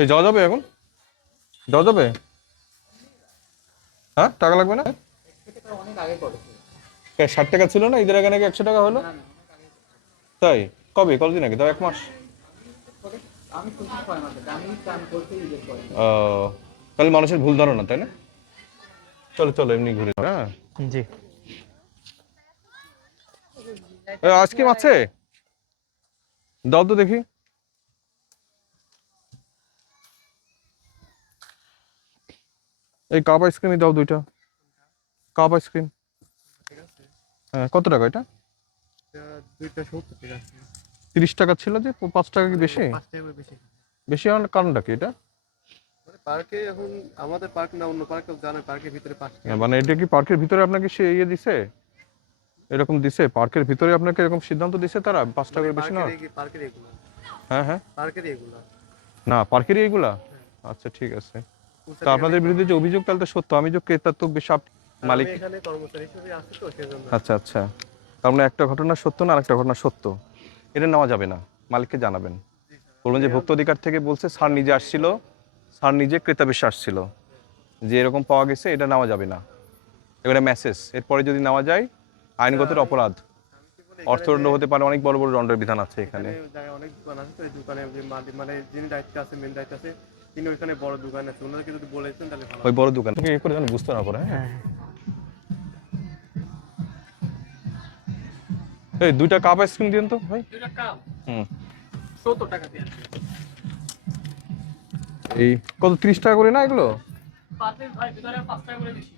এই যাওয়া যাবে এখন? যাওয়া যাবে? হ্যাঁ, টাকা লাগবে না? 60 টাকা ছিল না ঈদের আগে, নাকি 100 টাকা হলো? তাই? কবে, কতদিন আগে? তাও 1 মাস? ও, তাহলে মানুষের ভুল ধারণা, তাই না? চলো চলো, এমনি ঘুরে। হ্যাঁ, জি। আইসক্রিম আছে? দাও তো দেখি। এই কাপ আইসক্রিমই দাও 2টা। Cup ice cream. হ্যাঁ, কত টাকা এটা? 30 টাকা ছিল যে, 5 টাকা কি বেশি? বেশি হওয়ার কারণটা কি এটা? পার্কে এখন আমাদের পার্ক না, অন্য পার্কে জানেন, পার্কের ভিতরে 5 টাকা। মানে এটা কি পার্কের ভিতরে আপনাকে সে ইয়ে দিছে, এরকম দিছে? পার্কের ভিতরে আপনাকে এরকম সিদ্ধান্ত দিছে তারা 5 টাকার বেশি না? পার্কের এগুলো, হ্যাঁ হ্যাঁ, পার্কের এগুলো। না পার্কেরই এইগুলা। আচ্ছা ঠিক আছে। তো আপনাদের বিরুদ্ধে যে অভিযোগ, তাহলে তো সত্য। আমি যে ক্রেতা তো বেশি মালিক। আমি এখানে কর্মচারী হিসেবে আছি তো, সেজন্য। আচ্ছা আচ্ছা, তার মানে একটা ঘটনা সত্য না, আরেকটা ঘটনা সত্য। এটা নেওয়া যাবে না, মালিককে জানাবেন। বলবেন যে ভোক্তা অধিকার থেকে বলছে, স্যার নিজে আসছিল, স্যার নিজে ক্রেতা বেশি আসছিল, যে এরকম পাওয়া গেছে, এটা নেওয়া যাবে না। এবারে মেসেজ, এরপরে যদি নেওয়া যায় আইনগত অপরাধ, অর্থদণ্ড হতে পারে, অনেক বড় বড় দণ্ডের বিধান আছে এখানে। অনেক দোকান আছে তো, এই দোকানে যে মালিক, মানে যিনি দায়িত্ব আছে, মেন দায়িত্ব আছে, তিনি ওইখানে বড় দোকান আছে, ওনাদেরকে যদি বলেছেন তাহলে ভালো। ওই বড় দোকান থেকে করে যেন বুঝতে না পারে। হ্যাঁ, এই 2টা কাপ আইসক্রিম দিন তো ভাই। 2টা কাপ হুম, 70 টাকা দিয়ে। এই কত, 30 টাকা করে না এগুলো? পার্কের ভাই ভিতরে 5 টাকা করে বেশি।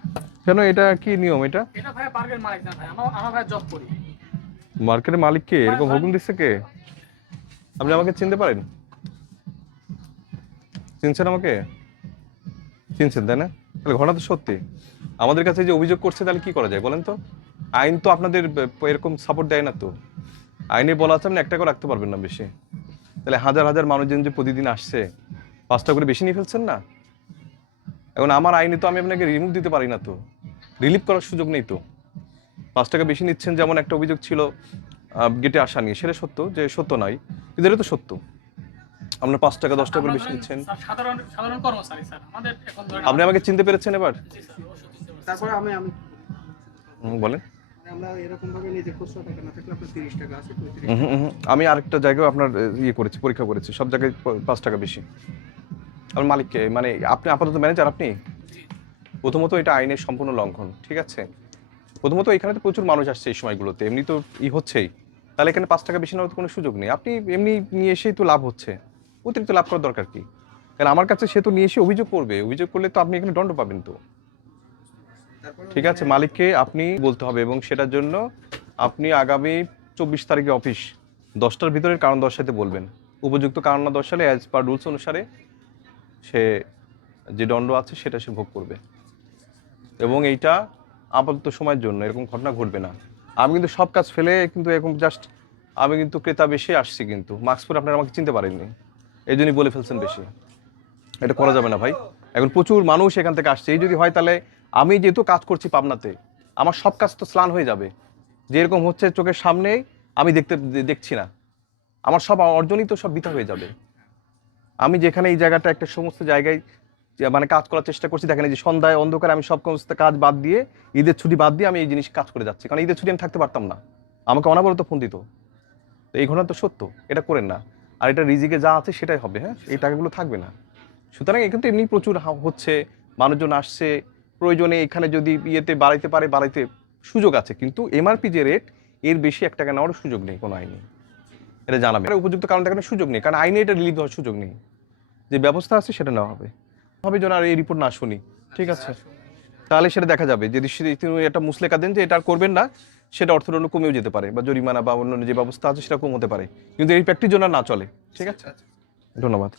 কেন, এটা কি নিয়ম এটা? এটা ভাই পার্কের মালিক না ভাই, আমার ভাই জব করি। মার্কেটের মালিক কে, এরকম হুকুম দিচ্ছে কে? আপনি আমাকে চিনতে পারেন? চিনছেন আমাকে? চিনছেন তাই না? তাহলে ঘটনা তো সত্যি। আমাদের কাছে যে অভিযোগ করছে, তাহলে কি করা যায় বলেন তো? আইন তো আপনাদের এরকম সাপোর্ট দেয় না তো। আইনে বলা আছে আপনি 1 টাকা রাখতে পারবেন না বেশি। তাহলে হাজার হাজার মানুষজন যে প্রতিদিন আসছে, 5টা করে বেশি নিয়ে ফেলছেন না? এখন আমার আইনে তো আমি আপনাকে রিমুভ দিতে পারি না তো, রিলিভ করার সুযোগ নেই তো। 5 টাকা বেশি নিচ্ছেন, যেমন একটা অভিযোগ ছিল গেটে আসা নিয়ে, সেটা সত্য যে সত্য নয়, কিন্তু এটা তো সত্য। আপনার 5 টাকা 10 টাকা করে বেশি নিচ্ছেন। সাধারণ সাধারণ কর্মচারী স্যার, আমাদের এখন ধরেন আপনি আমাকে চিনতে পেরেছেন এবার? জি স্যার, অবশ্যই চিনতে পারছি। তারপরে আমি বলেন। আমরা এরকম ভাবে নিজে খুচরা টাকা না থাকলে আপনার 30 টাকা আছে, 35 আমি আরেকটা জায়গায় আপনার ইয়ে করেছি, পরীক্ষা করেছি, সব জায়গায় 5 টাকা বেশি। আমার মালিককে, মানে আপনি আপাতত ম্যানেজার, আপনি প্রথমত এটা আইনের সম্পূর্ণ লঙ্ঘন, ঠিক আছে? প্রথমত এখানে তো প্রচুর মানুষ আসছে এই সময়গুলোতে, এমনি তো হচ্ছেই, তাহলে এখানে 5 টাকা বেশি নেওয়ার কোনো সুযোগ নেই। আপনি এমনি নিয়ে এসেই তো লাভ হচ্ছে, অতিরিক্ত লাভ করার দরকার কি? কারণ আমার কাছে সে তো নিয়ে এসে অভিযোগ করবে, অভিযোগ করলে তো আপনি এখানে দণ্ড পাবেন তো। ঠিক আছে, মালিককে আপনি বলতে হবে, এবং সেটার জন্য আপনি আগামী 24 তারিখে অফিস 10টার ভিতরে কারণ দর্শাতে বলবেন। উপযুক্ত কারণ না দর্শালে অ্যাজ পার রুলস অনুসারে সে যে দণ্ড আছে সেটা সে ভোগ করবে। এবং এইটা আপাতত সময়ের জন্য, এরকম ঘটনা ঘটবে না। আমি কিন্তু সব কাজ ফেলে কিন্তু এরকম জাস্ট, আমি কিন্তু ক্রেতা বেশি আসছি, কিন্তু মাস্ক পরে আপনারা আমাকে চিনতে পারেননি, এই জন্যই বলে ফেলছেন বেশি। এটা করা যাবে না ভাই। এখন প্রচুর মানুষ এখান থেকে আসছে, এই যদি হয় তাহলে আমি যেহেতু কাজ করছি পাবনাতে, আমার সব কাজ তো স্লান হয়ে যাবে। যে এরকম হচ্ছে চোখের সামনেই আমি দেখছি না, আমার সব অর্জনই তো সব বৃথা হয়ে যাবে। আমি যেখানে এই জায়গাটা একটা সমস্ত জায়গায় মানে কাজ করার চেষ্টা করছি, দেখেন এই যে সন্ধ্যায় অন্ধকারে আমি সব সমস্ত কাজ বাদ দিয়ে, ঈদের ছুটি বাদ দিয়ে আমি এই জিনিস কাজ করে যাচ্ছি, কারণ ঈদের ছুটি আমি থাকতে পারতাম না, আমাকে অনবরত ফোন দিত। তো এই ঘটনা তো সত্য, এটা করেন না। আর এটা রিজিকে যা আছে সেটাই হবে, হ্যাঁ, এই টাকাগুলো থাকবে না। সুতরাং এখানে তো এমনি প্রচুর হচ্ছে, মানুষজন আসছে, প্রয়োজনে এখানে যদি ইয়েতে বাড়াইতে পারে, বাড়াইতে সুযোগ আছে, কিন্তু এমআরপি যে রেট, এর বেশি 1 টাকা নেওয়ার সুযোগ নেই কোনো আইনে। এটা জানাবে, উপযুক্ত কারণ দেখানোর সুযোগ নেই, কারণ আইনে এটা রিলিভ হওয়ার সুযোগ নেই। যে ব্যবস্থা আছে সেটা নেওয়া হবে, যেন আর এই রিপোর্ট না শুনি, ঠিক আছে? তাহলে সেটা দেখা যাবে, যদি তিনি একটা মুসলেকা দেন যে এটা আর করবেন না, সেটা অর্থদণ্ড কমেও যেতে পারে, বা জরিমানা বা অন্যান্য যে ব্যবস্থা আছে সেটা কম হতে পারে, কিন্তু এই প্র্যাকটিস জন্য না চলে। ঠিক আছে, ধন্যবাদ।